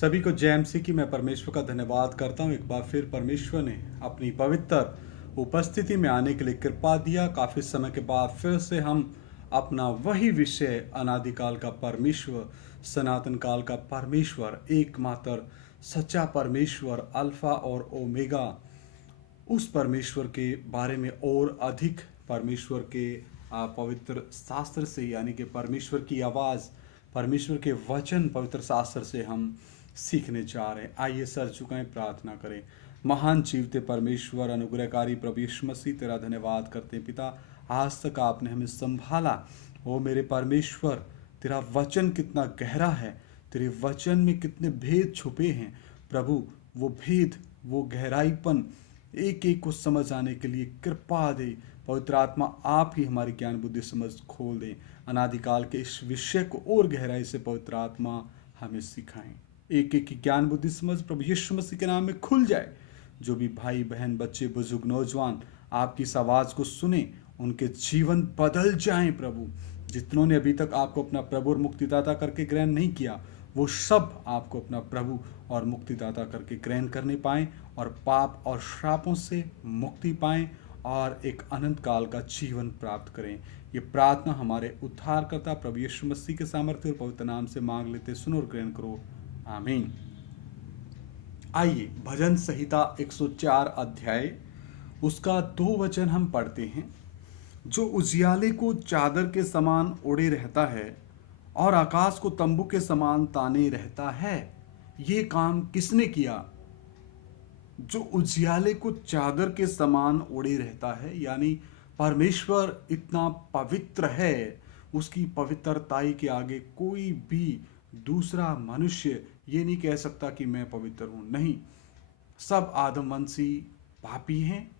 सभी को जय मसीह की। मैं परमेश्वर का धन्यवाद करता हूँ। एक बार फिर परमेश्वर ने अपनी पवित्र उपस्थिति में आने के लिए कृपा दिया। काफ़ी समय के बाद फिर से हम अपना वही विषय अनादिकाल का परमेश्वर, सनातन काल का परमेश्वर, एकमात्र सच्चा परमेश्वर, अल्फा और ओमेगा, उस परमेश्वर के बारे में और अधिक परमेश्वर के पवित्र शास्त्र से, यानी कि परमेश्वर की आवाज़, परमेश्वर के वचन पवित्र शास्त्र से हम सीखने जा रहे हैं। आइए सर झुकाएं, प्रार्थना करें। महान जीवते परमेश्वर, अनुग्रहकारी प्रभु यीशु मसीह, तेरा धन्यवाद करते हैं पिता। आज तक आपने हमें संभाला। ओ मेरे परमेश्वर, तेरा वचन कितना गहरा है, तेरे वचन में कितने भेद छुपे हैं प्रभु। वो भेद, वो गहराईपन एक एक को समझ आने के लिए कृपा दे। पवित्र आत्मा आप ही हमारी ज्ञान बुद्धि समझ खोल दें। अनादिकाल के इस विषय को और गहराई से पवित्र आत्मा हमें सिखाएं। एक एक की ज्ञान बुद्धि समझ प्रभु यीशु मसीह के नाम में खुल जाए। जो भी भाई बहन, बच्चे, बुजुर्ग, नौजवान आपकी इस आवाज़ को सुने, उनके जीवन बदल जाएं प्रभु। जितनों ने अभी तक आपको अपना प्रभु और मुक्तिदाता करके ग्रहण नहीं किया, वो सब आपको अपना प्रभु और मुक्तिदाता करके ग्रहण करने पाएं और पाप और श्रापों से मुक्ति पाएं और एक अनंत काल का जीवन प्राप्त करें। ये प्रार्थना हमारे उद्धारकर्ता प्रभु यीशु मसीह के सामर्थ्य और पवित्र नाम से मांग लेते, सुनो और ग्रहण करो, आमीन। आइए भजन संहिता 104 अध्याय उसका 2 वचन हम पढ़ते हैं। जो उजियाले को चादर के समान ओढ़े रहता है और आकाश को तंबू के समान ताने रहता है, ये काम किसने किया? जो उजियाले को चादर के समान ओढ़े रहता है, यानी परमेश्वर इतना पवित्र है, उसकी पवित्रताई के आगे कोई भी दूसरा मनुष्य ये नहीं कह सकता कि मैं पवित्र हूं। नहीं, सब आदमवंशी पापी हैं।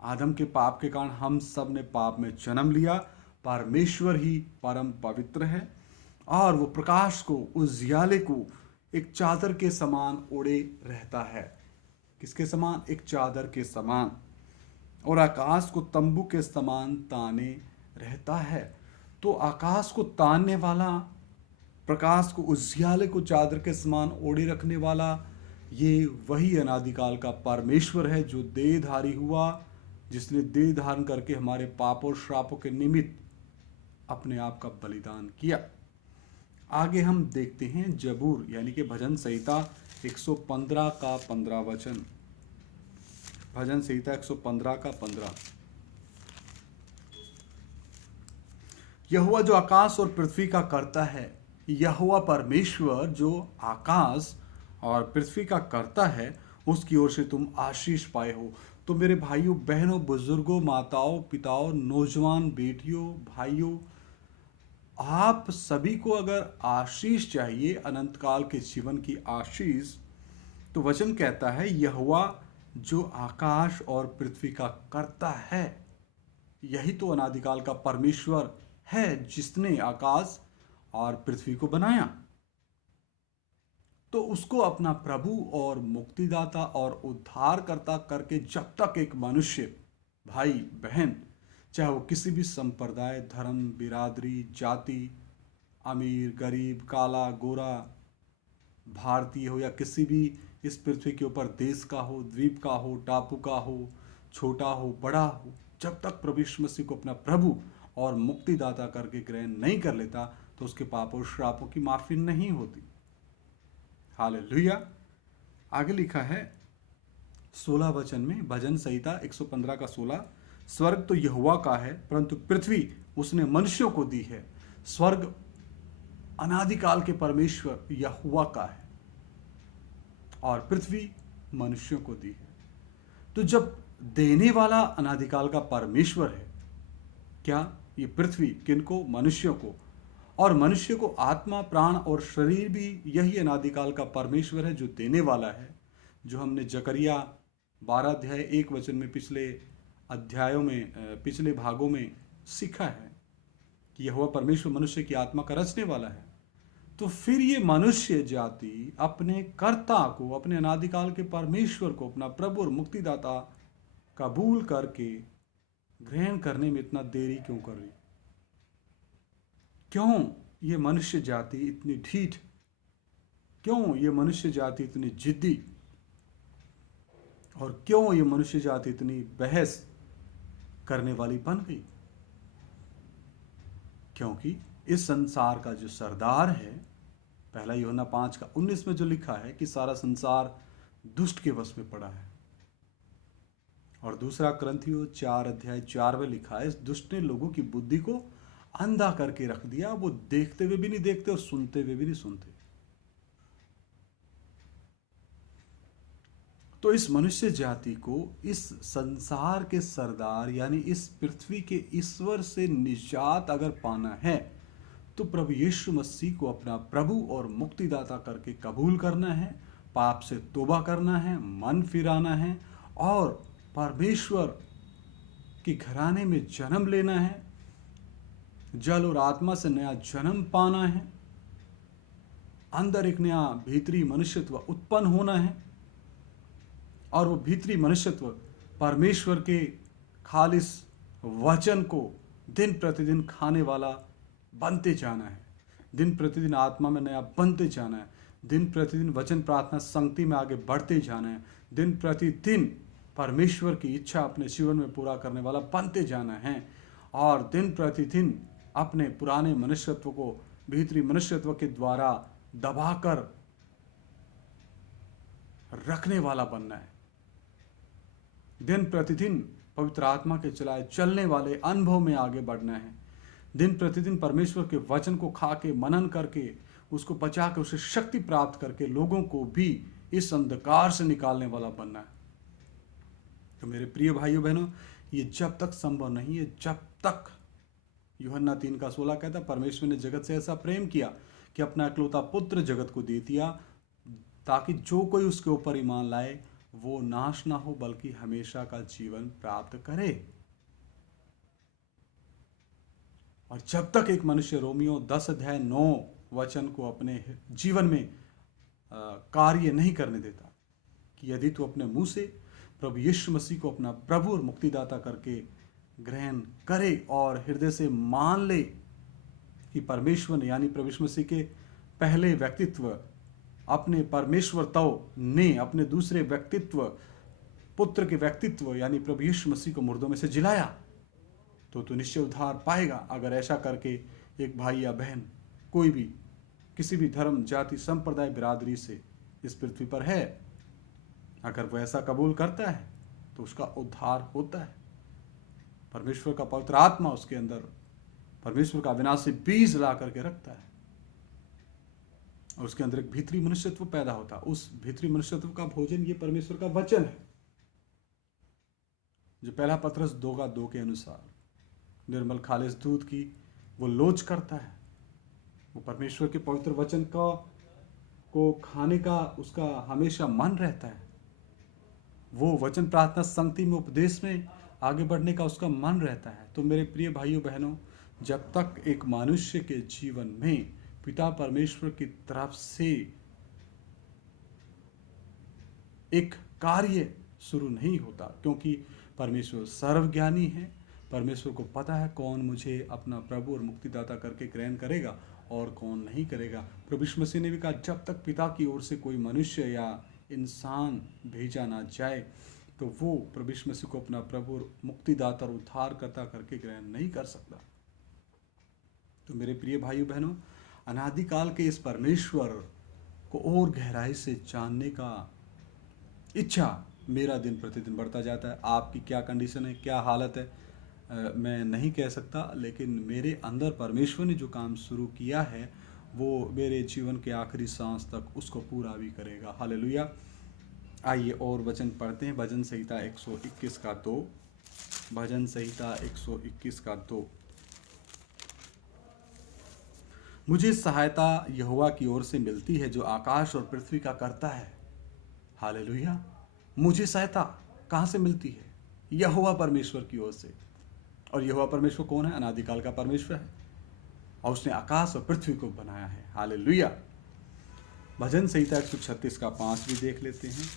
आदम के पाप के कारण हम सब ने पाप में जन्म लिया। परमेश्वर ही परम पवित्र है और वो प्रकाश को, उजियाले को एक चादर के समान ओढ़े रहता है। किसके समान? एक चादर के समान। और आकाश को तंबू के समान ताने रहता है। तो आकाश को तानने वाला, प्रकाश को, उजियाले को चादर के समान ओढ़े रखने वाला, ये वही अनादिकाल का परमेश्वर है जो देहधारी हुआ, जिसने देह धारण करके हमारे पापों और श्रापों के निमित्त अपने आप का बलिदान किया। आगे हम देखते हैं जबूर यानी कि भजन संहिता 115 का 15 वचन। भजन संहिता 115 का 15। यहोवा जो आकाश और पृथ्वी का करता है, यहोवा परमेश्वर जो आकाश और पृथ्वी का करता है, उसकी ओर से तुम आशीष पाए हो। तो मेरे भाइयों, बहनों, बुजुर्गों, माताओं, पिताओं, नौजवान, बेटियों, भाइयों, आप सभी को अगर आशीष चाहिए, अनंत काल के जीवन की आशीष, तो वचन कहता है यहोवा जो आकाश और पृथ्वी का करता है। यही तो अनादिकाल का परमेश्वर है जिसने आकाश और पृथ्वी को बनाया। तो उसको अपना प्रभु और मुक्तिदाता और उद्धारकर्ता करके जब तक एक मनुष्य, भाई बहन, चाहे वो किसी भी संप्रदाय, धर्म, बिरादरी, जाति, अमीर, गरीब, काला, गोरा, भारतीय हो या किसी भी इस पृथ्वी के ऊपर देश का हो, द्वीप का हो, टापू का हो, छोटा हो, बड़ा हो, जब तक प्रभु यीशु मसीह को अपना प्रभु और मुक्तिदाता करके ग्रहण नहीं कर लेता, तो उसके पापों और श्रापों की माफी नहीं होती। हालेलुया। आगे लिखा है 16 वचन में, भजन संहिता 115 का 16। स्वर्ग तो यहोवा का है, परंतु पृथ्वी उसने मनुष्यों को दी है। स्वर्ग अनादिकाल के परमेश्वर यहोवा का है और पृथ्वी मनुष्यों को दी है। तो जब देने वाला अनादिकाल का परमेश्वर है, क्या ये पृथ्वी किनको? मनुष्यों को। और मनुष्य को आत्मा, प्राण और शरीर भी यही अनादिकाल का परमेश्वर है जो देने वाला है। जो हमने जकरिया 12 अध्याय 1 वचन में पिछले अध्यायों में, पिछले भागों में सीखा है कि यहोवा परमेश्वर मनुष्य की आत्मा का रचने वाला है। तो फिर ये मनुष्य जाति अपने कर्ता को, अपने अनादिकाल के परमेश्वर को अपना प्रभु और मुक्तिदाता कबूल करके ग्रहण करने में इतना देरी क्यों कर रही? क्यों ये मनुष्य जाति इतनी ढीठ क्यों ये मनुष्य जाति इतनी जिद्दी और क्यों ये मनुष्य जाति इतनी बहस करने वाली बन गई? क्योंकि इस संसार का जो सरदार है, पहला यूहन्ना 5:19 में जो लिखा है कि सारा संसार दुष्ट के वश में पड़ा है, और दूसरा कुरिन्थियों 4:4 में लिखा है, इस दुष्ट ने लोगों की बुद्धि को अंधा करके रख दिया, वो देखते हुए भी नहीं देखते और सुनते हुए भी नहीं सुनते। तो इस मनुष्य जाति को इस संसार के सरदार यानी इस पृथ्वी के ईश्वर से निजात अगर पाना है तो प्रभु यीशु मसीह को अपना प्रभु और मुक्तिदाता करके कबूल करना है, पाप से तौबा करना है, मन फिराना है और परमेश्वर के घराने में जन्म लेना है, जल और आत्मा से नया जन्म पाना है, अंदर एक नया भीतरी मनुष्यत्व उत्पन्न होना है और वो भीतरी मनुष्यत्व परमेश्वर के खालिस वचन को दिन प्रतिदिन खाने वाला बनते जाना है, दिन प्रतिदिन आत्मा में नया बनते जाना है, दिन प्रतिदिन वचन प्रार्थना संगति में आगे बढ़ते जाना है, दिन प्रतिदिन परमेश्वर की इच्छा अपने जीवन में पूरा करने वाला बनते जाना है और दिन प्रतिदिन अपने पुराने मनुष्यत्व को भीतरी मनुष्यत्व के द्वारा दबाकर रखने वाला बनना है, दिन प्रतिदिन पवित्र आत्मा के चलाए चलने वाले अनुभव में आगे बढ़ना है, दिन प्रतिदिन परमेश्वर के वचन को खा के मनन करके उसको पचा के उसे शक्ति प्राप्त करके लोगों को भी इस अंधकार से निकालने वाला बनना है। तो मेरे प्रिय भाइयों बहनों, ये जब तक संभव नहीं है, जब तक यूहन्ना 3:16 कहता है, परमेश्वर ने जगत से ऐसा प्रेम किया कि अपना इकलौता पुत्र जगत को दे दिया ताकि जो कोई उसके ऊपर ईमान लाए वो नाश ना हो बल्कि हमेशा का जीवन प्राप्त करे। और जब तक एक मनुष्य रोमियो 10:9 को अपने जीवन में कार्य नहीं करने देता कि यदि तू अपने मुंह से प्रभु यीशु मसीह को अपना प्रभु और मुक्तिदाता करके ग्रहण करे और हृदय से मान ले कि परमेश्वर ने यानी प्रभु यीशु मसीह के पहले व्यक्तित्व अपने परमेश्वरत्व ने अपने दूसरे व्यक्तित्व पुत्र के व्यक्तित्व यानी प्रभु यीशु मसीह को मुर्दों में से जिलाया, तो निश्चय उद्धार पाएगा। अगर ऐसा करके एक भाई या बहन कोई भी किसी भी धर्म जाति संप्रदाय बिरादरी से इस पृथ्वी पर है, अगर वो ऐसा कबूल करता है तो उसका उद्धार होता है। परमेश्वर का पवित्र आत्मा उसके अंदर परमेश्वर का विनाशी बीज ला करके रखता है और उसके अंदर एक भीतरी मनुष्यत्व पैदा होता है। उस भीतरी मनुष्यत्व का भोजन ये परमेश्वर का वचन है, जो पहला पत्रस 2:2 के अनुसार निर्मल खालिस दूध की वो लोच करता है। वो परमेश्वर के पवित्र वचन को खाने का उसका हमेशा मन रहता है, वो वचन प्रार्थना संगति में उपदेश में आगे बढ़ने का उसका मन रहता है। तो मेरे प्रिय भाइयों बहनों, जब तक एक मनुष्य के जीवन में पिता परमेश्वर की तरफ से एक कार्य शुरू नहीं होता, क्योंकि परमेश्वर सर्वज्ञानी है, परमेश्वर को पता है कौन मुझे अपना प्रभु और मुक्तिदाता करके ग्रहण करेगा और कौन नहीं करेगा। प्रभु यीशु मसीह ने भी कहा, जब तक पिता की ओर से कोई मनुष्य या इंसान भेजा ना जाए तो वो प्रभु यीशु मसीह को अपना प्रभु और मुक्तिदाता और उद्धारकर्ता करके ग्रहण नहीं कर सकता। तो मेरे प्रिय भाइयों बहनों, अनादिकाल के इस परमेश्वर को और गहराई से जानने का इच्छा मेरा दिन प्रतिदिन बढ़ता जाता है। आपकी क्या कंडीशन है, क्या हालत है, मैं नहीं कह सकता, लेकिन मेरे अंदर परमेश्वर ने जो काम शुरू किया है वो मेरे जीवन के आखिरी सांस तक उसको पूरा भी करेगा। हालेलुया। आइए और वचन पढ़ते हैं। भजन संहिता 121 का 2। भजन संहिता 121 का 2। मुझे सहायता यहोवा की ओर से मिलती है जो आकाश और पृथ्वी का करता है। हालेलुया। मुझे सहायता कहाँ से मिलती है? यहोवा परमेश्वर की ओर से। और यहोवा परमेश्वर कौन है? अनादिकाल का परमेश्वर है और उसने आकाश और पृथ्वी को बनाया है। हालेलुया। भजन संहिता 136 का 5 भी देख लेते हैं।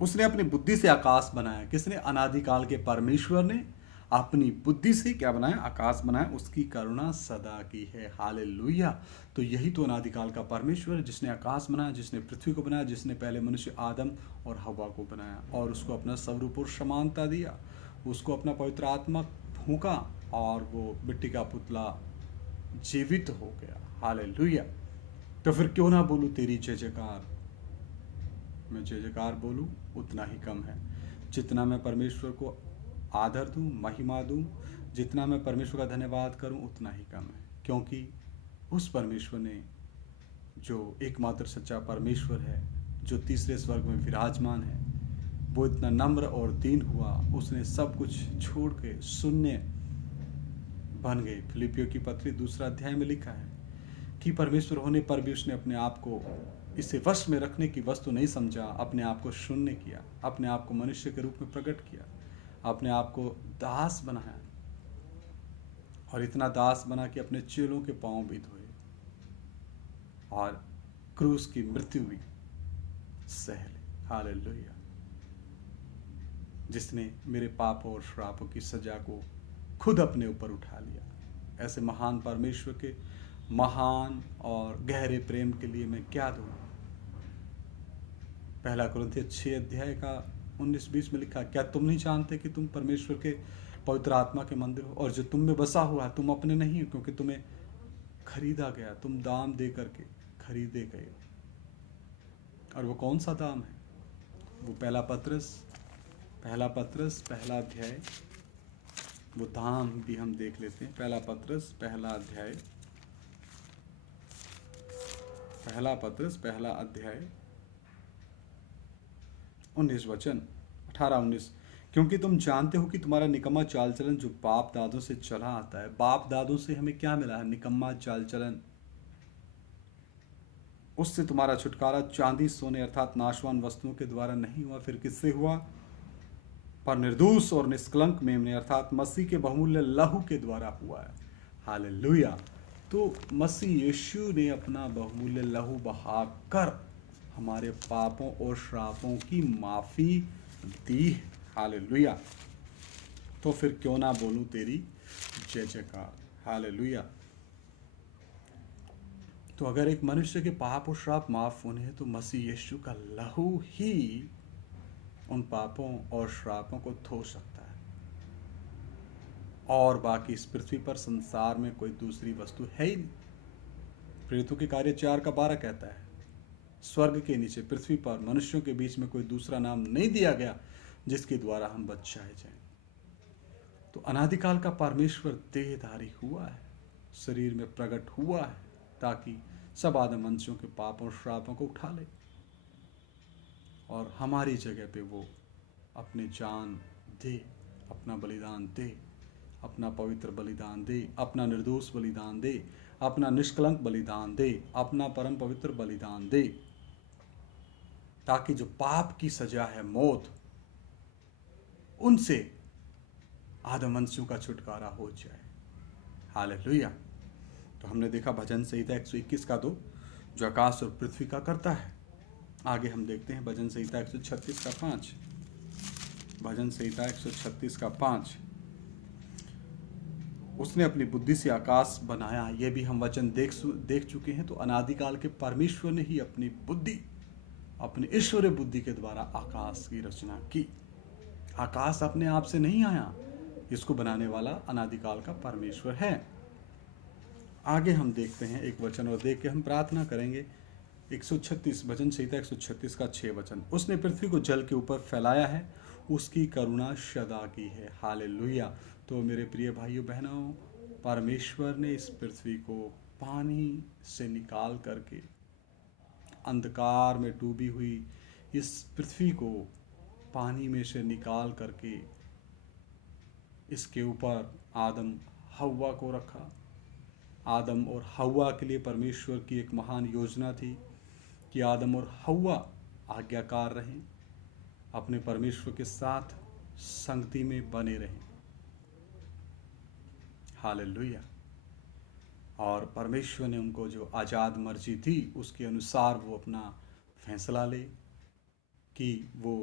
उसने अपनी बुद्धि से आकाश बनाया। किसने? अनादिकाल के परमेश्वर ने अपनी बुद्धि से क्या बनाया, आकाश बनाया, उसकी करुणा सदा की है। हालेलुया। तो यही तो अनादिकाल का परमेश्वर है, जिसने आकाश बनाया, जिसने पृथ्वी को बनाया, जिसने पहले मनुष्य आदम और हवा को बनाया और उसको अपना स्वरूप और समानता दिया, उसको अपना पवित्र आत्मा फूंका और वो मिट्टी का पुतला जीवित हो गया। हालेलुया। तो फिर क्यों ना बोलूं तेरी जय जयकार। मैं जय जयकार बोलूं उतना ही कम है। जितना मैं परमेश्वर को आदर दूं, महिमा दूं, जितना मैं परमेश्वर का धन्यवाद करूं उतना ही कम है, क्योंकि उस परमेश्वर ने, जो एकमात्र सच्चा परमेश्वर है, जो तीसरे स्वर्ग में विराजमान है, वो इतना नम्र और दीन हुआ, उसने सब कुछ छोड़ के शून्य बन गए। फिलिपियों की पत्री 2 अध्याय में लिखा है कि परमेश्वर होने पर भी उसने अपने आप को इसे वश में रखने की वस्तु नहीं समझा, अपने आप को शून्य किया, अपने आप को मनुष्य के रूप में प्रकट किया, अपने आप को दास बनाया और इतना दास बना कि अपने चेलों के पांव भी धोए और क्रूस की मृत्यु भी सह ली। हालेलुया। जिसने मेरे पापों और श्रापों की सजा को खुद अपने ऊपर उठा लिया। ऐसे महान परमेश्वर के महान और गहरे प्रेम के लिए मैं क्या दूं। पहला कुरिन्थियों 6 अध्याय का 19-20 में लिखा, क्या तुम नहीं जानते कि तुम परमेश्वर के पवित्र आत्मा के मंदिर हो और जो तुम में बसा हुआ तुम अपने नहीं हो, क्योंकि तुम्हें खरीदा गया, तुम दाम दे करके खरीदे गए। और वो कौन सा दाम है? वो पहला पत्रस पहला अध्याय, वो दाम भी हम देख लेते हैं। पहला पत्रस पहला अध्याय 19 वचन 18-19। क्योंकि तुम जानते हो कि तुम्हारा निकम्मा चाल चलन जो बाप दादों से चला आता है। बाप दादों से हमें क्या मिला है? निकम्मा चाल चलन। उससे तुम्हारा छुटकारा चांदी सोने अर्थात नाशवान वस्तुओं के द्वारा नहीं हुआ, फिर किससे हुआ? पर निर्दोष और निष्कलंक मेमने अर्थात मसीह के बहुमूल्य लहू के द्वारा हुआ है। हालेलुया। तो मसीह यीशु ने अपना बहुमूल्य लहू बहाकर हमारे पापों और श्रापों की माफी दी। हालेलुया। तो फिर क्यों ना बोलूं तेरी जय जयकार। हालेलुया। तो अगर एक मनुष्य के पाप और श्राप माफ होने हैं तो मसीह यीशु का लहू ही उन पापों और श्रापों को धो सकता है। और बाकी इस पृथ्वी पर संसार में कोई दूसरी वस्तु है ही नहीं। प्रेरितों के कार्य 4:12 कहता है, स्वर्ग के नीचे पृथ्वी पर मनुष्यों के बीच में कोई दूसरा नाम नहीं दिया गया जिसके द्वारा हम बचाए जाएं। तो अनादिकाल का परमेश्वर देहधारी हुआ है, शरीर में प्रकट हुआ है, ताकि सब आदम वंशियों के पापों और श्रापों को उठा ले और हमारी जगह पे वो अपने जान दे, अपना बलिदान दे, अपना पवित्र बलिदान दे, अपना निर्दोष बलिदान दे, अपना निष्कलंक बलिदान दे, अपना परम पवित्र बलिदान दे, ताकि जो पाप की सजा है मौत, उनसे आदम वंशियों का छुटकारा हो जाए। हालेलुया। तो हमने देखा भजन संहिता 121 का 2 जो आकाश और पृथ्वी का करता है। आगे हम देखते हैं भजन संहिता 136 का 5। भजन संहिता 136 का 5। उसने अपनी बुद्धि से आकाश बनाया। यह भी हम वचन देख चुके हैं। तो अनादिकाल के परमेश्वर ने ही अपनी बुद्धि, अपनी ईश्वरीय बुद्धि के द्वारा आकाश की रचना की। आकाश अपने आप से नहीं आया, इसको बनाने वाला अनादिकाल का परमेश्वर है। आगे हम देखते हैं एक वचन और देख के हम प्रार्थना करेंगे। 136 भजन संहिता 136 का 6 वचन। उसने पृथ्वी को जल के ऊपर फैलाया है, उसकी करुणा सदा की है। हालेलुया। तो मेरे प्रिय भाइयों बहनों, परमेश्वर ने इस पृथ्वी को पानी से निकाल करके, अंधकार में डूबी हुई इस पृथ्वी को पानी में से निकाल करके इसके ऊपर आदम हव्वा को रखा। आदम और हव्वा के लिए परमेश्वर की एक महान योजना थी कि आदम और हव्वा आज्ञाकार रहें, अपने परमेश्वर के साथ संगति में बने रहें। हालेलुया। और परमेश्वर ने उनको जो आज़ाद मर्जी थी उसके अनुसार वो अपना फैसला ले कि वो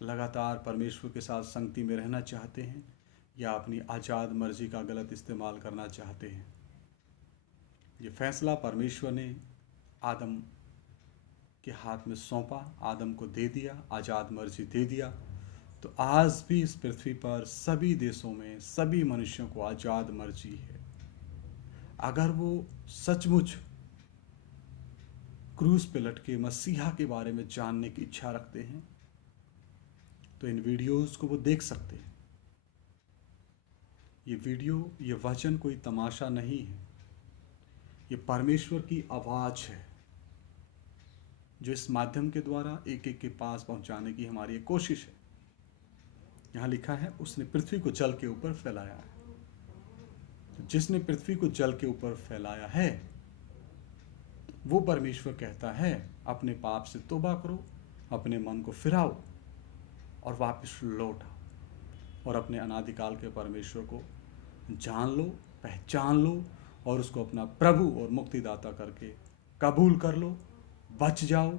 लगातार परमेश्वर के साथ संगति में रहना चाहते हैं, या अपनी आज़ाद मर्जी का गलत इस्तेमाल करना चाहते हैं। ये फैसला परमेश्वर ने आदम के हाथ में सौंपा, आदम को दे दिया, आज़ाद मर्जी दे दिया। तो आज भी इस पृथ्वी पर सभी देशों में सभी मनुष्यों को आज़ाद मर्जी है। अगर वो सचमुच क्रूस पे लटके मसीहा के बारे में जानने की इच्छा रखते हैं तो इन वीडियोस को वो देख सकते हैं। ये वीडियो, ये वचन कोई तमाशा नहीं है, ये परमेश्वर की आवाज़ है जो इस माध्यम के द्वारा एक एक के पास पहुंचाने की हमारी एक कोशिश है। यहाँ लिखा है, उसने पृथ्वी को जल के ऊपर फैलाया है। तो जिसने पृथ्वी को जल के ऊपर फैलाया है वो परमेश्वर कहता है, अपने पाप से तौबा करो, अपने मन को फिराओ और वापस लौट आओ और अपने अनादिकाल के परमेश्वर को जान लो, पहचान लो और उसको अपना प्रभु और मुक्तिदाता करके कबूल कर लो। बच जाओ।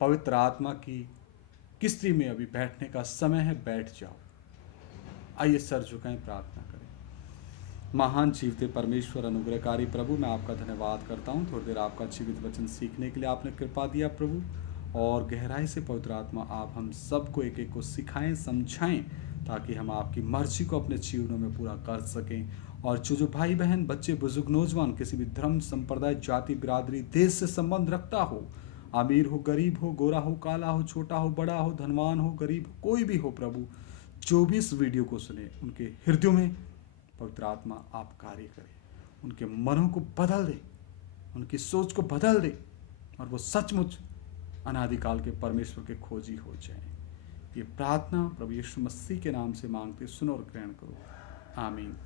पवित्र आत्मा की किस्ती में अभी बैठने का समय है, बैठ जाओ। आइए सर झुकाएं, प्रार्थना करें। महान जीवते परमेश्वर, अनुग्रहकारी प्रभु, मैं आपका धन्यवाद करता हूँ। थोड़ी देर आपका जीवित वचन सीखने के लिए आपने कृपा दिया प्रभु, और गहराई से पवित्र आत्मा आप हम सबको एक एक को सिखाएं, समझाएं, ताकि हम आपकी मर्जी को अपने जीवनों में पूरा कर सकें। और जो भाई बहन, बच्चे, बुजुर्ग, नौजवान किसी भी धर्म, संप्रदाय, जाति, बिरादरी, देश से संबंध रखता हो, अमीर हो, गरीब हो, गोरा हो, काला हो, छोटा हो, बड़ा हो, धनवान हो, गरीब हो, कोई भी हो प्रभु, जो भी इस वीडियो को सुने, उनके हृदयों में पवित्र आत्मा आप कार्य करें, उनके मनों को बदल दे, उनकी सोच को बदल दे और वो सचमुच अनादिकाल के परमेश्वर के खोजी हो जाएं। ये प्रार्थना प्रभु यीशु मसीह के नाम से मांगते सुनो और ग्रहण करो, आमीन।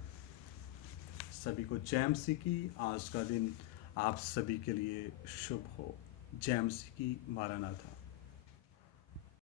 सभी को जय मसीह की। आज का दिन आप सभी के लिए शुभ हो। जय मसीह की। मारानाथा।